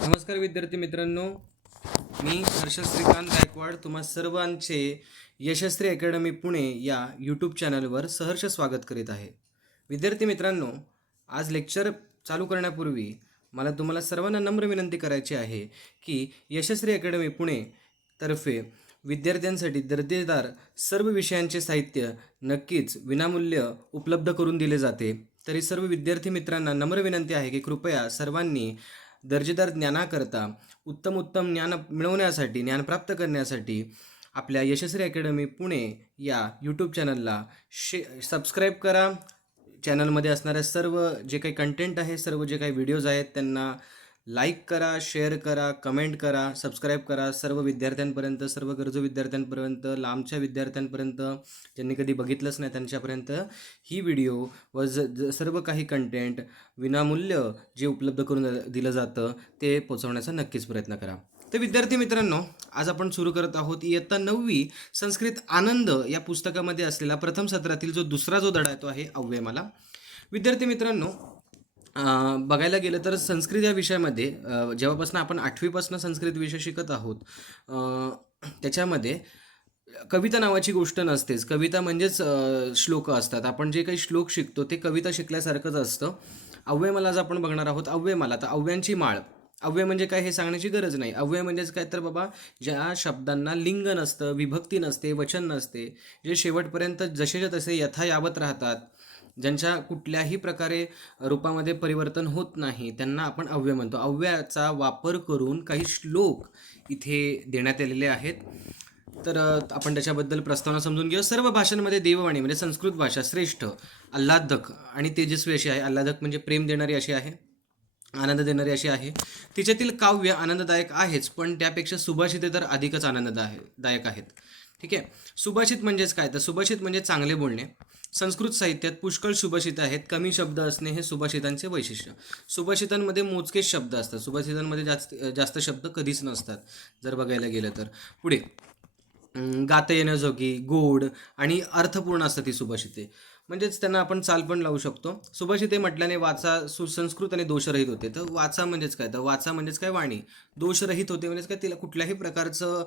नमस्कार विद्यार्थी मित्रांनो, मी हर्षद श्रीकांत गायकवाड तुम्हा सर्वांचे यशस्वी अकॅडमी पुणे या यूट्यूब चॅनलवर सहर्ष स्वागत करीत आहे. विद्यार्थी मित्रांनो, आज लेक्चर चालू करण्यापूर्वी मला तुम्हाला सर्वांना नम्र विनंती करायची आहे की यशस्वी अकॅडमी पुणे तर्फे विद्यार्थ्यांसाठी दर्जेदार सर्व विषयांचे साहित्य नक्कीच विनामूल्य उपलब्ध करून दिले जाते. तरी सर्व विद्यार्थी मित्रांना नम्र विनंती आहे की कृपया सर्वांनी दर्जेदार ज्ञानाकरता उत्तम ज्ञान मिळवण्यासाठी, ज्ञान प्राप्त करण्यासाठी आपल्या यशस्वी अकॅडमी पुणे या यूट्यूब चॅनलला सबस्क्राईब करा. चॅनलमध्ये असणाऱ्या सर्व जे काही कंटेंट आहे, सर्व जे काही व्हिडिओज आहेत त्यांना लाईक करा, शेअर करा, कमेंट करा, सबस्क्राईब करा. सर्व विद्यार्थ्यांपर्यंत, सर्व गरजू विद्यार्थ्यांपर्यंत, लांबच्या विद्यार्थ्यांपर्यंत, ज्यांनी कधी बघितलंच नाही त्यांच्यापर्यंत ही व्हिडिओ व सर्व काही कंटेंट विनामूल्य जे उपलब्ध करून दिलं जातं ते पोचवण्याचा नक्कीच प्रयत्न करा. तर विद्यार्थी मित्रांनो, आज आपण सुरू करत आहोत इयत्ता 9वी संस्कृत आनंद या पुस्तकामध्ये असलेला प्रथम सत्रातील जो दुसरा धडा आहे तो आहे अव्ययमाला. विद्यार्थी मित्रांनो, बघायला गेलं तर संस्कृत या विषयामध्ये जेव्हापासून आपण 8वीपासून संस्कृत विषय शिकत आहोत त्याच्यामध्ये कविता नावाची गोष्ट नसतेच. कविता म्हणजेच श्लोक असतात. आपण जे काही श्लोक शिकतो ते कविता शिकल्यासारखंच असतं. अव्ययमाला आज आपण बघणार आहोत. अव्ययमाला तर अव्ययांची माळ. अव्यय म्हणजे काय हे सांगण्याची गरज नाही. अव्यय म्हणजेच काय तर बाबा, ज्या शब्दांना लिंग नसतं, विभक्ती नसते, वचन नसते, जे शेवटपर्यंत जसेच्या तसे यथायावत राहतात, ज्यांच्या कुठल्याही प्रकारे रूपामध्ये परिवर्तन होत नाही, त्यांना आपण अव्यय म्हणतो. अव्ययाचा वापर करून काही श्लोक इथे देण्यात आलेले आहेत. तर आपण त्याच्याबद्दल प्रस्तावना समजून घेऊ. सर्व भाषांमध्ये देववाणी म्हणजे संस्कृत भाषा श्रेष्ठ, आल्हादक आणि तेजस्वी अशी आहे. आल्हादक म्हणजे प्रेम देणारी अशी आहे, आनंद देणारी अशी आहे. तिच्यातील काव्य आनंददायक आहेच, पण त्यापेक्षा सुभाषिते तर अधिकच आनंददायक आहेत. ठीक आहे. सुभाषित म्हणजेच काय तर सुभाषित म्हणजे चांगले बोलणे. संस्कृत साहित्यात पुष्कळ सुभाषित आहेत. कमी शब्द असणे हे सुभाषितांचे वैशिष्ट्य. सुभाषितांमध्ये मोजकेच शब्द असतात. सुभाषितांमध्ये जास्त शब्द कधीच नसतात जर बघायला गेलं तर. पुढे गाता येण्याजोगी, गोड आणि अर्थपूर्ण असतात ती सुभाषिते. म्हणजेच त्यांना आपण चाल पण लावू शकतो. सुभाषिते म्हटल्याने वाचा सुसंस्कृत आणि दोषरहित होते. तर वाचा म्हणजेच काय तर वाचा म्हणजेच काय वाणी. दोषरहित होते म्हणजेच काय तिला कुठल्याही प्रकारचं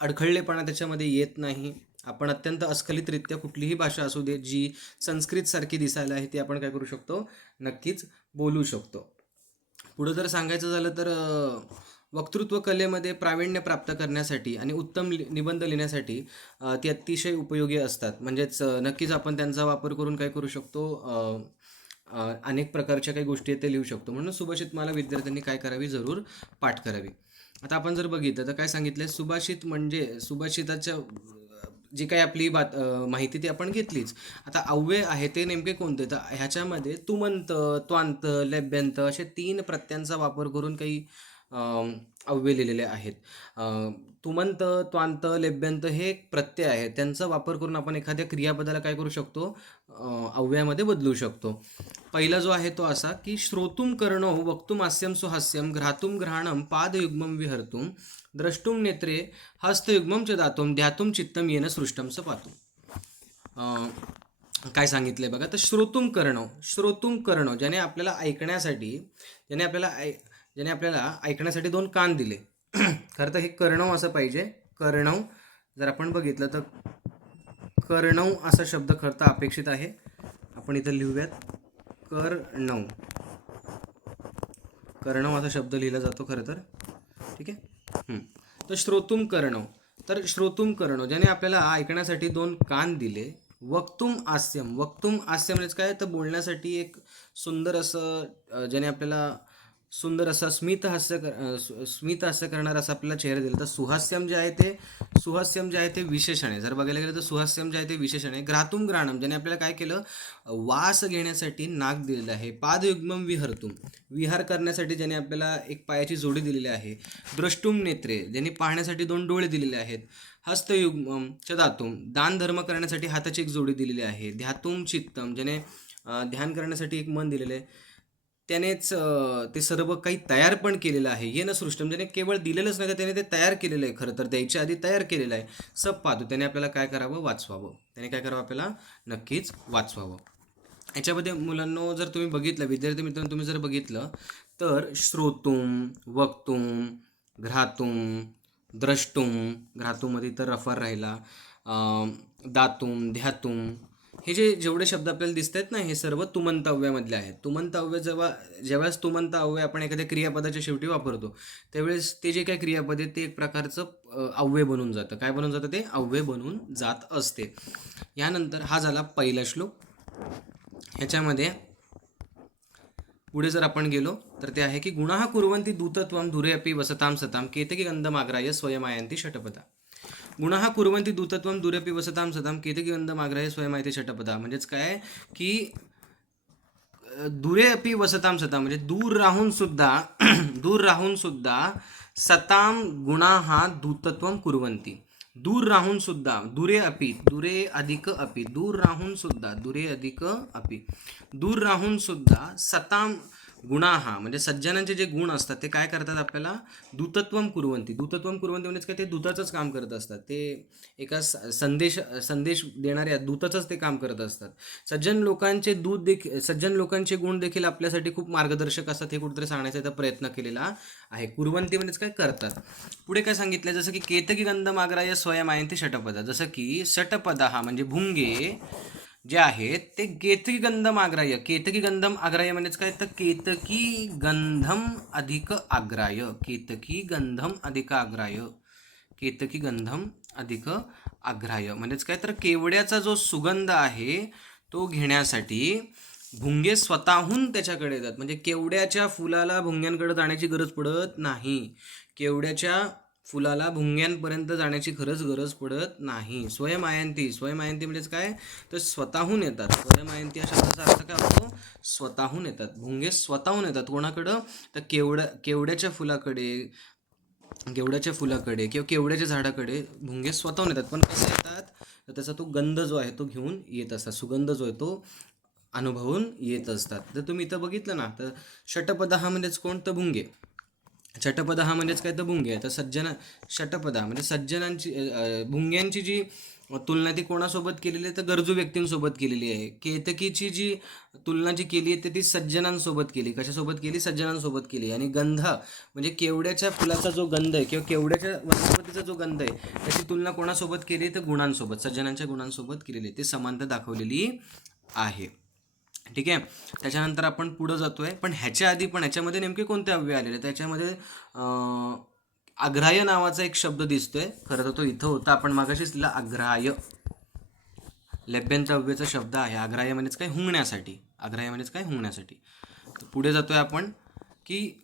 अडखळलेपणा त्याच्यामध्ये येत नाही. आपण अत्यंत अस्खलितरित्या कुठलीही भाषा असू दे जी संस्कृतसारखी दिसायला आहे ती आपण काय करू शकतो, नक्कीच बोलू शकतो. पुढं जर सांगायचं झालं तर वक्तृत्व कलेमध्ये प्रावीण्य प्राप्त करण्यासाठी आणि उत्तम निबंध लिहिण्यासाठी ती अतिशय उपयोगी असतात. म्हणजेच नक्कीच आपण त्यांचा वापर करून काय करू शकतो, अनेक प्रकारच्या काही गोष्टी आहेत ते लिहू शकतो. म्हणून सुभाषित मला विद्यार्थ्यांनी काय करावी, जरूर पाठ करावी. आता आपण जर बघितलं तर काय सांगितलं, सुभाषित म्हणजे सुभाषिताच्या जी काही आपली माहिती ती आपण घेतलीच. आता अव्यय आहे ते नेमके कोणते, तर ह्याच्यामध्ये तुमंत, त्वांत, लेभ्यंत असे 3 प्रत्ययांचा वापर करून काही अव्यय लिहिलेले आहेत. तुमंत, त्वांत, लेभ्यंत हे एक प्रत्यय आहेत. त्यांचा वापर करून आपण एखाद्या क्रियापदाला काय करू शकतो, अव्ययामध्ये बदलू शकतो. पहिला जो आहे तो असा की श्रोतुम कर्णो वक्तुम हास्यम सुहास्यम घ्रातुम घ्राणम पादयुग्मम विहर्तुम द्रष्टुम नेत्रे हस्तयुग्मम च दातुम ध्यातुम चित्तम येन सृष्टम स पातुम. काय सांगितलंय बघा, तर श्रोतुम कर्ण ज्याने आपल्याला ऐकण्यासाठी 2 कान दिले. खरं तर हे कर्णव असं पाहिजे. कर्णव जर आपण बघितलं तर कर्णव असा शब्द खरं तर अपेक्षित आहे. आपण इथं लिहूयात कर्णव असा शब्द लिहिला जातो खरं तर. ठीक आहे. तर श्रोतुम कर्ण ज्याने आपल्याला ऐकण्यासाठी 2 कान दिले. वक्तुम हास्यम म्हणजे काय तर बोलण्यासाठी एक सुंदर असं ज्याने आपल्याला सुंदर असा स्मित हास्य करणारा असा आपल्याला चेहरा दिला. तर सुहास्यम जे आहे ते विशेषण आहे. जर बघायला गेलं तर सुहास्यम जे आहे ते विशेषण आहे. घ्रातुम घ्राणम ज्याने आपल्याला काय केलं, वास घेण्यासाठी नाक दिलेलं आहे. पादयुग्मम विहर्तुम विहार करण्यासाठी ज्याने आपल्याला एक पायाची जोडी दिलेली आहे. द्रष्टुम नेत्रे ज्यांनी पाहण्यासाठी 2 डोळे दिलेले आहेत. हस्तयुग्मम च दातुम दान धर्म करण्यासाठी हाताची एक जोडी दिलेली आहे. ध्यातुम चित्तम ज्याने ध्यान करण्यासाठी एक मन दिलेलं आहे. त्यानेच ते सर्व काही तयार पण केलेलं आहे. येन सृष्टम ज्याने केवळ दिलेलंच नाही तर त्याने ते तयार केलेलं आहे. खरं तर द्यायच्या आधी तयार केलेलं आहे. सब पाहतो त्याने आपल्याला काय करावं, वाचवावं. त्याने काय करावं, आपल्याला नक्कीच वाचवावं. याच्यामध्ये मुलांनो जर तुम्ही बघितलं, विद्यार्थी मित्रांनो तुम्ही जर बघितलं तर श्रोतुम, वक्तुम, घ्रातुम, द्रष्टुम, घ्रातुमध्ये तर रफार राहिला, दातुम, ध्यातुम, हे जेवढे शब्द आपल्याला दिसत आहेत ना, हे सर्व तुमंत अव्ययामधले आहेत. तुमंत अव्यय ज्यावेळेस तुमंत अव्यय आपण एखाद्या क्रियापदाच्या शेवटी वापरतो, त्यावेळेस ते जे काही क्रियापद आहे ते एक प्रकारचं अव्यय बनून जातं. काय बनून जातं? ते अव्यय बनून जात असते. यानंतर हा झाला पहिला श्लोक. ह्याच्यामध्ये पुढे जर आपण गेलो तर ते आहे की गुणाः कुर्वन्ति दूतत्वं दुरे अपि वसतां सतां केतकी गंधमाग्राह्य स्वयमायन्ति षटपदा. गुणाः कुर्वन्ति दूतत्वं दुरे अपि वसतां सतां केतकी गंधमाग्राह्य स्वयमायन्ति षटपदा. म्हणजेच काय की दुरे अपि वसतां सतां म्हणजे दूर राहून सुद्धा दूर राहून सुद्धा सतां गुणाः दूतत्वं कुर्वन्ति. दूर राहून सुद्धा, दुरे अपि, दुरे अधिक अपि, दूर राहून सुद्धा, दुरे अधिक अपि, दूर राहून सुद्धा सताम गुणाहा म्हणजे सज्जनांचे जे गुण असतात ते काय करतात? आपल्याला दूतत्वम कुर्वन्ति. दूतत्वम कुर्वन्ति म्हणजे काय? ते दूताचंच काम करत असतात. ते एका संदेश देणाऱ्या दूताचंच ते काम करत असतात. सज्जन लोकांचे गुण देखील आपल्यासाठी खूप मार्गदर्शक असतात, हे कुठेतरी सांगण्याचा प्रयत्न केलेला आहे. कुर्वन्ति म्हणजेच काय? करतात. पुढे काय सांगितलं? जसं की केतकी गंधमाग्राह्य स्वयमायन्ति षटपदा. जसं की षटपदा हा म्हणजे भुंगे जे आहेत ते केतकी गंधम आग्राह्य. केतकी गंधम आग्राह्य म्हणजेच काय? तर केतकी गंधम अधिक आग्राह्य. केतकी गंधम अधिक आग्राह्य. केतकी गंधम अधिक आग्राह्य म्हणजेच काय? तर केवड्याचा जो सुगंध आहे तो घेण्यासाठी भुंगे स्वतःहून त्याच्याकडे येतात. म्हणजे केवड्याच्या फुलाला भुंग्यांकडे जाण्याची गरज पडत नाही. केवड्याच्या फुलाला भुंग्यांपर्यंत जाण्याची खरंच गरज पडत नाही. स्वयमायन्ति. स्वयमायन्ति म्हणजेच काय? तर स्वतःहून येतात. स्वयमायन्ति या शब्दाचा अर्थ काय होतो? स्वतःहून येतात. भुंगे स्वतःहून येतात. कोणाकडं? तर केवड्याच्या फुलाकडे किंवा केवड्याच्या झाडाकडे भुंगे स्वतःहून येतात. पण कसे येतात? तर त्याचा तो गंध जो आहे तो घेऊन येत असतात. सुगंध जो आहे तो अनुभवून येत असतात. तर तुम्ही इथं बघितलं ना, तर षटपदा हा म्हणजेच कोण? तर भुंगे. षटपदा हा म्हणजेच काय? तर भुंगे. तर षटपदा म्हणजे सज्जनांची भुंग्यांची जी तुलना ती कोणासोबत केलेली आहे? तर गरजू व्यक्तींसोबत केलेली आहे. केतकीची जी तुलना जी केली आहे ती सज्जनांसोबत केली. कशासोबत केली? सज्जनांसोबत केली. आणि गंध म्हणजे केवड्याच्या फुलाचा जो गंध आहे किंवा केवड्याच्या वनस्पतीचा जो गंध आहे त्याची तुलना कोणासोबत केली? तर गुणांसोबत, सज्जनांच्या गुणांसोबत केलेली आहे. ते समानता दाखवलेली आहे. ठीक आहे. त्याच्यानंतर आपण पुढं जातोय. पण ह्याच्या आधी पण ह्याच्यामध्ये नेमके कोणते अव्यय आलेले? त्याच्यामध्ये अग्राह्य नावाचा एक शब्द दिसतोय. खरं तर तो इथं होता, आपण मागाशीच लिहिला अग्राह्य. लेब्यांचा अव्ययचा शब्द आहे. अग्राह्य म्हणजेच काय? हुंगण्यासाठी. अग्राह्य म्हणजेच काय? हुंगण्यासाठी. तर पुढे जातोय आपण की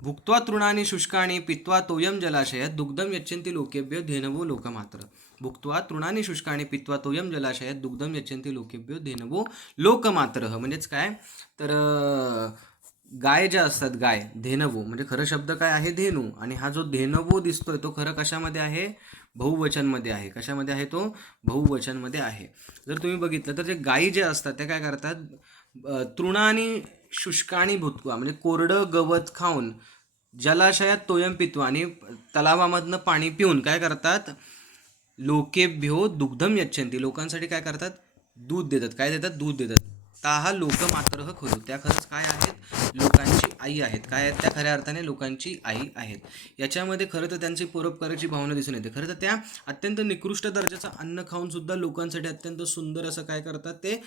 भुक्त्वा तृणानि शुष्कानि पित्वा तोयम जलाशयात दुग्धम यच्छन्ति लोकेभ्यो धेनवो लोकमात्र. भुक्त्वा तृणानि शुष्कानि पित्वा तोयम जलाशयात दुग्धम यच्छन्ति लोकेभ्यो धेनवो लोकमात्र. म्हणजेच काय? तर गाय ज्या असतात, गाय धेनवो म्हणजे खरं शब्द काय आहे? धेनू. आणि हा जो धेनवो दिसतोय तो खरं कशामध्ये आहे? बहुवचनमध्ये आहे. कशामध्ये आहे तो? बहुवचनमध्ये आहे. जर तुम्ही बघितलं तर जे गायी जे असतात त्या काय करतात? तृणानी शुष्काणी भुत्वा म्हणजे कोरडं गवत खाऊन जलाशयात तोयम पित्वा आणि तलावामधनं पाणी पिऊन काय करतात? लोकेभ्यो दुग्धम यच्छन्ति. लोकांसाठी काय करतात? दूध देतात. काय देतात? दूध देतात. ताहा लोकमात्रः खलु. त्या खरंच काय आहेत? लोकांची आई आहेत. काय आहेत त्या? खऱ्या अर्थाने लोकांची आई आहेत. याच्यामध्ये खरं तर त्यांची परोपकाराची भावना दिसून येते. खरं तर त्या अत्यंत निकृष्ट दर्जाचं अन्न खाऊन सुद्धा लोकांसाठी अत्यंत सुंदर असं काय करतात? ते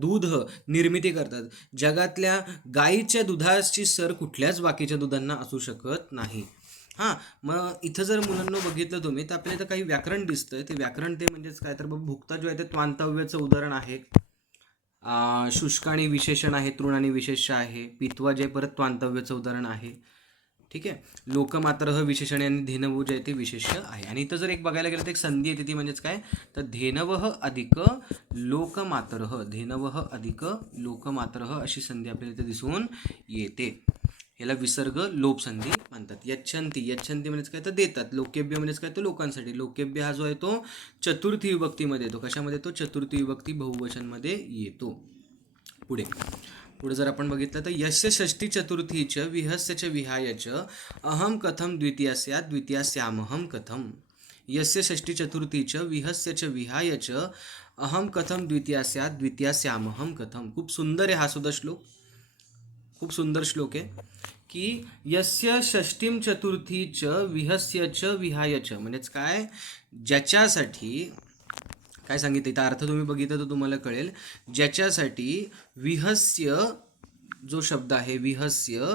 दूध निर्मिती करतात. जगातल्या गाईच्या दुधाची सर कुठल्याच बाकीच्या दुधांना असू शकत नाही. हां, मग इथं जर मुलांना बघितलं तुम्ही तर आपल्याला इथं काही व्याकरण दिसतंय. ते व्याकरण ते म्हणजेच काय? तर भुक्ता जो आहे ते त्वांतव्याचं उदाहरण आहे. शुष्काणी विशेषण आहे, तृणानी विशेष आहे. पित्वा जे परत त्वांतव्याचं उदाहरण आहे. ठीक आहे. लोकमात्र विशेषण आणि धेनव जे आहे ते विशेष आहे. आणि इथं जर एक बघायला गेलं तर एक संधी येते ती म्हणजेच काय? तर धेनवः अधिक लोकमात्रः. धेनवः अधिक लोकमात्रः अशी संधी आपल्याला इथे दिसून येते. याला विसर्ग लोप संधी म्हणतात. यच्छन्ति. यच्छन्ति म्हणजेच काय? तर देतात. लोकेभ्य म्हणजेच काय? तर लोकांसाठी. लोकेभ्य हा जो आहे तो चतुर्थी विभक्तीमध्ये येतो. कशामध्ये येतो? चतुर्थी विभक्ती बहुवचनमध्ये येतो. पुढे जर आपण बघितलं तर यस्य षष्ठी चतुर्थीच विहस्य च विहाय च अहम कथम द्वितीया स्यात् द्वितीया स्यामहम कथम. यस्य षष्ठी चतुर्थीच विहस्य च विहाय च अहम कथम द्वितीया स्यात् द्वितीया स्यामहम कथम. खूप सुंदर आहे हा सुद्धा श्लोक. खूप सुंदर श्लोक आहे की यस्य षष्टीम चतुर्थी च विहस्य च विहाय च, म्हणजेच काय, ज्याच्यासाठी काय सांगितलं इथं अर्थ तुम्ही बघितलं तर तुम्हाला कळेल. ज्याच्यासाठी विहस्य जो शब्द आहे विहस्य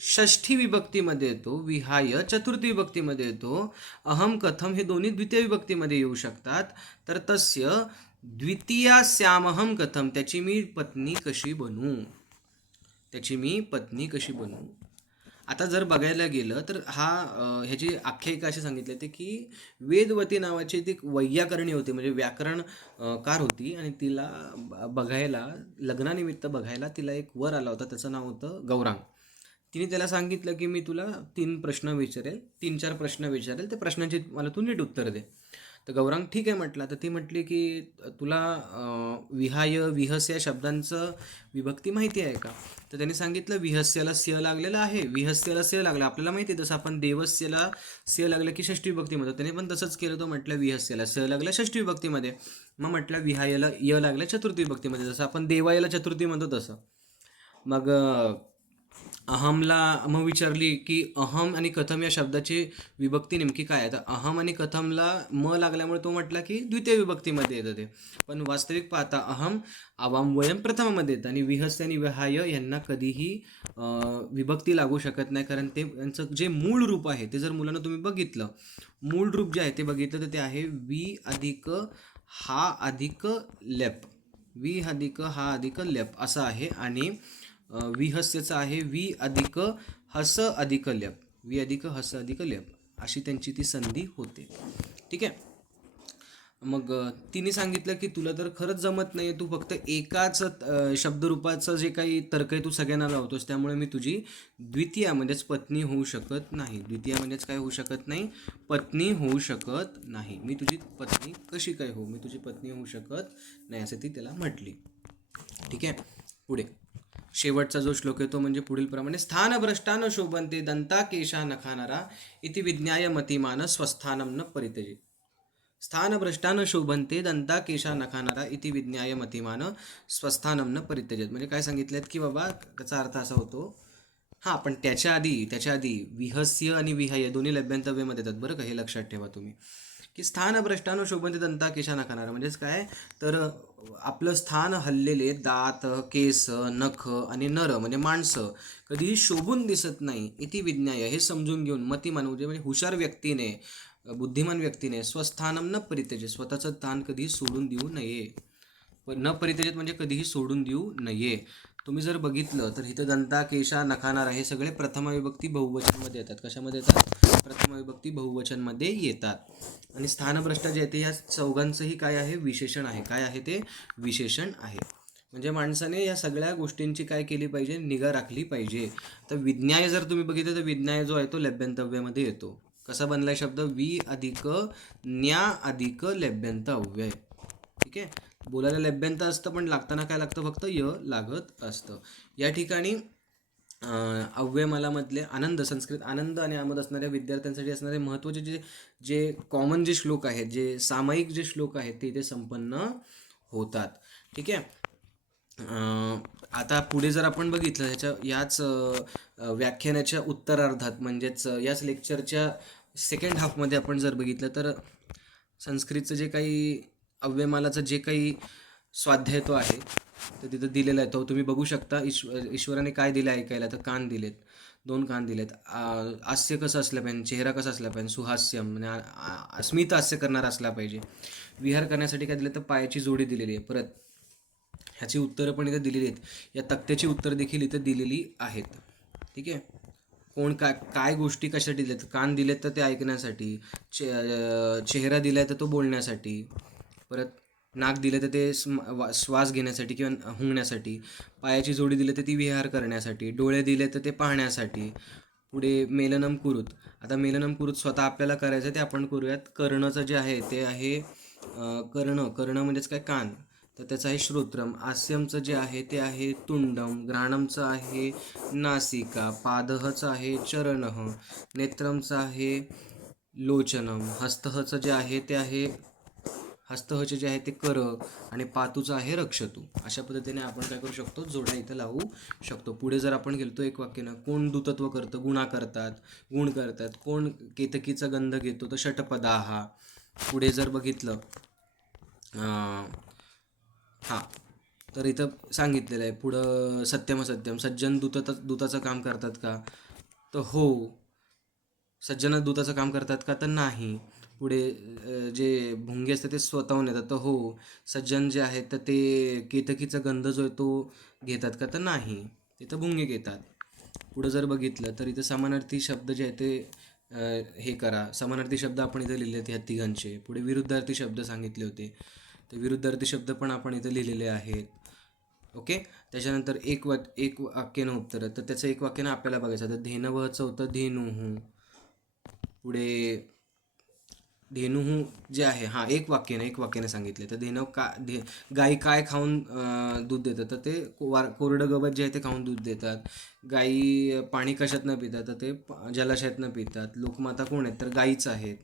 षष्ठी विभक्तीमध्ये येतो, विहाय चतुर्थी विभक्तीमध्ये येतो, अहम कथम हे दोन्ही द्वितीय विभक्तीमध्ये येऊ शकतात. तर तस्य द्वितीयास्यामहम कथम, त्याची मी पत्नी कशी बनू, त्याची मी पत्नी कशी बनू. आता जर बघायला गेलं तर ह्याची आख्यायिका अशी सांगितली होती की वेदवती नावाची ती वैयाकरणी होती, म्हणजे व्याकरण कार होती, आणि तिला बघायला लग्नानिमित्त बघायला तिला एक वर आला होता, त्याचं नाव होतं गौरांग. तिने त्याला सांगितलं की मी तुला 3 प्रश्न विचारेल, 3-4 प्रश्न विचारेल, त्या प्रश्नांची मला तू नीट उत्तर दे. तर गौरांग ठीक आहे म्हटला. तर ती म्हटली की तुला विहाय विहस्य या शब्दांचं विभक्ती माहिती आहे का. तर त्यांनी सांगितलं विहस्याला स्य लागलेलं आहे, विहस्याला स्य लागलं, आपल्याला माहिती आहे. जसं आपण देवस्यला स्य लागलं की षष्ठी विभक्तीमध्ये, त्याने पण तसंच केलं. तो म्हटलं विहस्याला स्य लागलं षष्ठी विभक्तीमध्ये, मग म्हटलं विहायला य लागलं चतुर्थी विभक्तीमध्ये, जसं आपण देवायला चतुर्थी म्हणतो तसं. मग अहमला मग विचारली की अहम आणि कथम या शब्दाची विभक्ती नेमकी काय आहे. तर अहम आणि कथमला म लागल्यामुळे तो म्हटला की द्वितीय विभक्तीमध्ये येतं ते, पण वास्तविक पाहता अहम आवाम वयम प्रथमामध्ये येतं, आणि विहस्य आणि विहाय यांना कधीही विभक्ती लागू शकत नाही, कारण ते यांचं जे मूळ रूप आहे ते जर मुलांना तुम्ही बघितलं, मूळ रूप जे आहे ते बघितलं तर ते आहे वी अधिक हा अधिक लेप, वी अधिक हा अधिक लेप असं आहे. आणि विहस्यचं आहे वी अधिक हस अधिक लेप, वी अधिक हस अधिक लेप, अशी त्यांची ती संधी होते. ठीक आहे. मग तिने सांगितलं की तुला तर खरंच जमत नाही, तू फक्त एकाच शब्दरूपाचं जे काही तर्क आहे तू सगळ्यांना लावतोस, त्यामुळे मी तुझी द्वितीय म्हणजेच पत्नी होऊ शकत नाही. द्वितीय म्हणजेच काय होऊ शकत नाही, पत्नी होऊ शकत नाही. मी तुझी पत्नी कशी काय होऊ, मी तुझी पत्नी होऊ शकत नाही, असं ती त्याला म्हटली. ठीक आहे. पुढे शेवटचा जो श्लोक आहे तो म्हणजे पुढील प्रमाणे, स्थानभ्रष्टान शोभन्ते दंता केशा नखानारा इति विज्ञाय मतिमान स्वस्थानम न परित्यजेत. स्थानभ्रष्टान शोभन्ते दंता केशा नखानारा इति विज्ञाय मतिमान स्वस्थानम न परित्यजेत. म्हणजे काय सांगितलं की बाबा, त्याचा अर्थ असा होतो, हां पण त्याच्या आधी विहस्य आणि विहाय दोन्ही लभ्यंतव्यमध्ये येतात बरं का, हे लक्षात ठेवा तुम्ही, की स्थानभ्रष्टान शोभन्ते दंता केशा नखानारा म्हणजेच काय, तर आपलं स्थान हल्लेले दात, केस, नख आणि नर म्हणजे माणसं कधीही शोभून दिसत नाही. इति विज्ञाय हे समजून घेऊन, मतिमान म्हणजे हुशार व्यक्तीने, बुद्धिमान व्यक्तीने, स्वस्थानम न परित्यजे स्वतःचं स्थान कधीही सोडून देऊ नये. न परित्यजेत म्हणजे कधीही सोडून देऊ नये. तुम्ही जर बघितलं तर इथं दंता केशा नखानारा हे सगळे प्रथमा विभक्ती बहुवचनमध्ये येतात. कशामध्ये येतात, प्रथमा विभक्ती बहुवचनमध्ये येतात. आणि स्थानभ्रष्ट जे आहे ते ह्या चौघांचंही काय आहे, विशेषण आहे. काय आहे ते, विशेषण आहे. म्हणजे माणसाने या सगळ्या गोष्टींची काय केली पाहिजे, निगा राखली पाहिजे. तर विज्ञाय जर तुम्ही बघितलं तर विज्ञाय जो आहे तो लभ्यंतव्यामध्ये येतो. कसा बनलाय शब्द, वी अधिक न्या अधिक लभ्यंत अव्यय. ठीक आहे. बोलायला लभ्यंत असतं पण लागताना काय लागतं, फक्त य लागत असतं. या ठिकाणी अव्ययमालामधले आनंद, संस्कृत आनंद आणि आमद असणाऱ्या विद्यार्थ्यांसाठी असणारे महत्त्वाचे जे कॉमन जे श्लोक आहेत, जे सामायिक जे श्लोक आहेत ते इथे संपन्न होतात. ठीक आहे. आता पुढे जर आपण बघितलं याच व्याख्यानाच्या उत्तरार्धात, म्हणजेच याच लेक्चरच्या सेकंड हाफमध्ये आपण जर बघितलं तर संस्कृतचं जे काही अव्ययमालाचं जे काही स्वाध्याय तो आहे तर तिथं दिलेला आहे, तो तुम्ही बघू शकता. ईश्वराने काय दिलं ऐकायला, तर कान दिलेत, 2 कान दिलेत. हास्य कसं असलं पाहिजे, चेहरा कसा असला पाहिजे, सुहास्यम म्हणजे स्मित हास्य करणारा असला पाहिजे. विहार करण्यासाठी काय दिलं, तर पायाची जोडी दिलेली आहे. परत ह्याची उत्तरं पण इथं दिलेली आहेत. या तक्त्याची उत्तरं देखील इथं दिलेली आहेत. ठीक आहे. कोण काय गोष्टी कशासाठी दिल्यात, कान दिलेत तर ते ऐकण्यासाठी, चेहरा दिलाय तर तो बोलण्यासाठी, परत नाक दिलं तर ते श्वास घेण्यासाठी किंवा हुंगण्यासाठी, पायाची जोडी दिली तर ती विहार करण्यासाठी, डोळे दिले तर ते पाहण्यासाठी. पुढे मेलनम कुरुत. आता मेलनम कुरुत स्वतः आपल्याला करायचं ते आपण करूयात. कर्णचं जे आहे ते आहे कर्ण म्हणजेच काय, कान, तर त्याचं आहे श्रोत्रम. हास्यमचं जे आहे ते आहे तुंडम. घ्राणमचं आहे नासिका. पादहचं आहे चरणः. नेत्रमचं आहे लोचनम. हस्तहचं जे आहे ते आहे हस्तहचे जे आहे ते कर आणि पातूचं आहे रक्षतू. अशा पद्धतीने आपण काय करू शकतो, जोड्या इथं लावू शकतो. पुढे जर आपण गेलो तो एक वाक्यानं, कोण दूतत्व करतं, गुण करतात, कोण केतकीचा गंध घेतो तर षटपदाहा. पुढे जर बघितलं हां, तर इथं सांगितलेलं आहे पुढं, सत्यम सज्जन दूताचं काम करतात का, तर हो. सज्जन दूताचं काम करतात का, तर नाही. पुढे जे भुंगे असतात ते स्वतःहून येतात, तर हो. सज्जन जे आहेत तर ते केतकीचा गंध जो आहे तो घेतात का, तर नाही. तिथं भुंगे घेतात. पुढं जर बघितलं तर इथं समानार्थी शब्द जे आहेत ते हे करा. समानार्थी शब्द आपण इथं लिहिले आहेत ह्या तिघांचे. पुढे विरुद्धार्थी शब्द सांगितले होते, तर विरुद्धार्थी शब्द पण आपण इथं लिहिलेले आहेत. ओके. त्याच्यानंतर एक वाक्यानं उत्तर, तर त्याचं एक वाक्यानं आपल्याला बघायचं. तर धेनवचं होतं धेनुहू. पुढे धेनुहू जे आहे, हां, एक वाक्याने सांगितले. तर गाई काय खाऊन दूध देतात, तर ते कोरडं गवत जे आहे ते खाऊन दूध देतात. गाई पाणी कशातनं पितात, तर ते जलाशयातनं पितात. लोकमाता कोण आहेत, तर गाईच आहेत.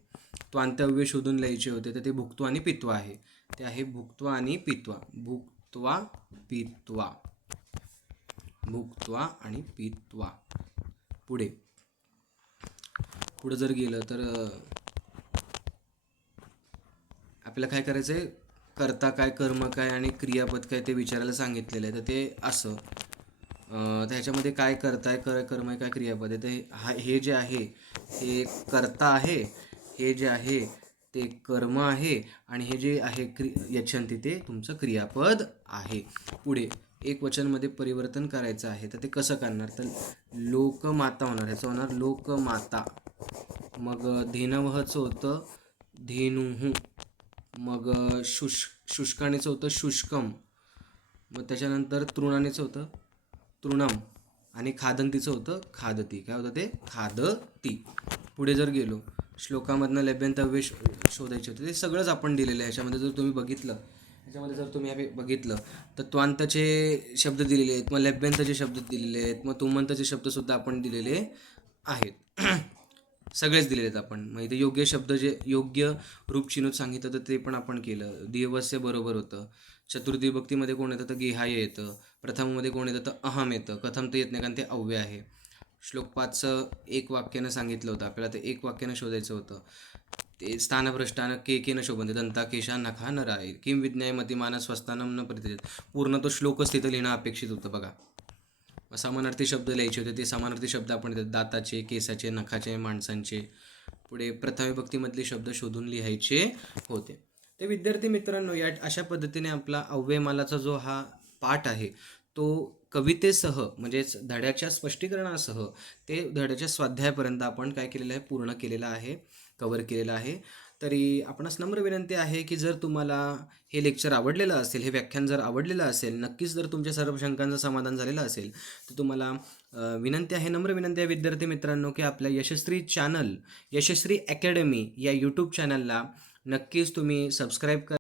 तो अंत्यव्यय शोधून लिहायचे होते, तर ते भुक्त्वा आणि पित्वा आहे. ते आहे भुक्त्वा आणि पित्वा. भुक्त्वा आणि पित्वा. पुढे जर गेलं तर आपल्याला काय करायचं आहे, कर्ता काय, कर्म काय आणि क्रियापद काय ते विचारायला सांगितलेलं आहे. तर ते असं तर ह्याच्यामध्ये काय कर्ता आहे, कर्म आहे, काय क्रियापद आहे. तर हे जे आहे हे कर्ता आहे, हे जे आहे ते कर्म आहे आणि हे जे आहे यच्छन्ति ते तुमचं क्रियापद आहे. पुढे एक वचनमध्ये परिवर्तन करायचं आहे, तर ते कसं करणार, तर लोकमाता होणार. ह्याचं होणार लोकमाता. मग धेनवहचं होतं धेनुहू. मग शुष्काणीचं होतं शुष्कम. मग त्याच्यानंतर तृणानीचं होतं तृणम आणि खादंतीचं होतं खादती. काय होतं ते, खादती. पुढे जर गेलो, श्लोकामधनं लभ्यंतव्य शोधायचे होते, ते सगळंच आपण दिलेलं आहे. ह्याच्यामध्ये जर तुम्ही बघितलं तर त्वांतचे शब्द दिलेले आहेत, मग लभ्यंतचे शब्द दिलेले आहेत, मग तुमंतचे शब्दसुद्धा आपण दिलेले आहेत. सगळेच दिलेले आहेत आपण. मग इथे योग्य रूप चिन्हून सांगितलं तर ते पण आपण केलं. देवस्य बरोबर होतं. चतुर्थी विभक्तीमध्ये कोण येतं, तर गेहाय येतं. प्रथममध्ये कोण येतं, तर अहम येतं. कथम तर येत नाही कारण ते अव्यय आहे. श्लोक 5चं एक वाक्यानं सांगितलं होतं आपल्याला, ते एक वाक्यानं शोधायचं होतं. ते स्थानभ्रष्टानं केन शोभन्ते दंता केशा नखा न राय किम विज्ञाय मतिमान स्वस्थानम न प्रतिष्ठित. पूर्ण तो श्लोकच तिथं लिहिणं अपेक्षित होतं बघा. समानार्थी शब्द लिहायचे होते, ते समानार्थी शब्द आपण दाताचे, केसाचे, नखाचे, माणसांचे. पुढे प्रथम विभक्तीमधले शब्द शोधून लिहायचे होते. ते विद्यार्थी मित्रांनो, अशा पद्धतीने आपला अव्ययमालाचा जो हा पाठ आहे तो कवितेसह म्हणजेच धड्याच्या स्पष्टीकरणासह ते धड्याच्या स्वाध्यायापर्यंत आपण काय केलेलं आहे, पूर्ण केलेलं आहे, कव्हर केलेलं आहे. तरी आपणास नम्र विनंती आहे की जर तुम्हाला हे लेक्चर आवडलेलं असेल, हे व्याख्यान जर आवडलेलं असेल, नक्कीच जर तुमच्या सर्व शंकांचं समाधान झालेलं असेल, तर तुम्हाला नम्र विनंती आहे विद्यार्थी मित्रांनो, की आपल्या यशस्वी चॅनल, यशस्वी अकॅडमी या यूट्यूब चॅनलला नक्कीच तुम्ही सबस्क्राईब करा.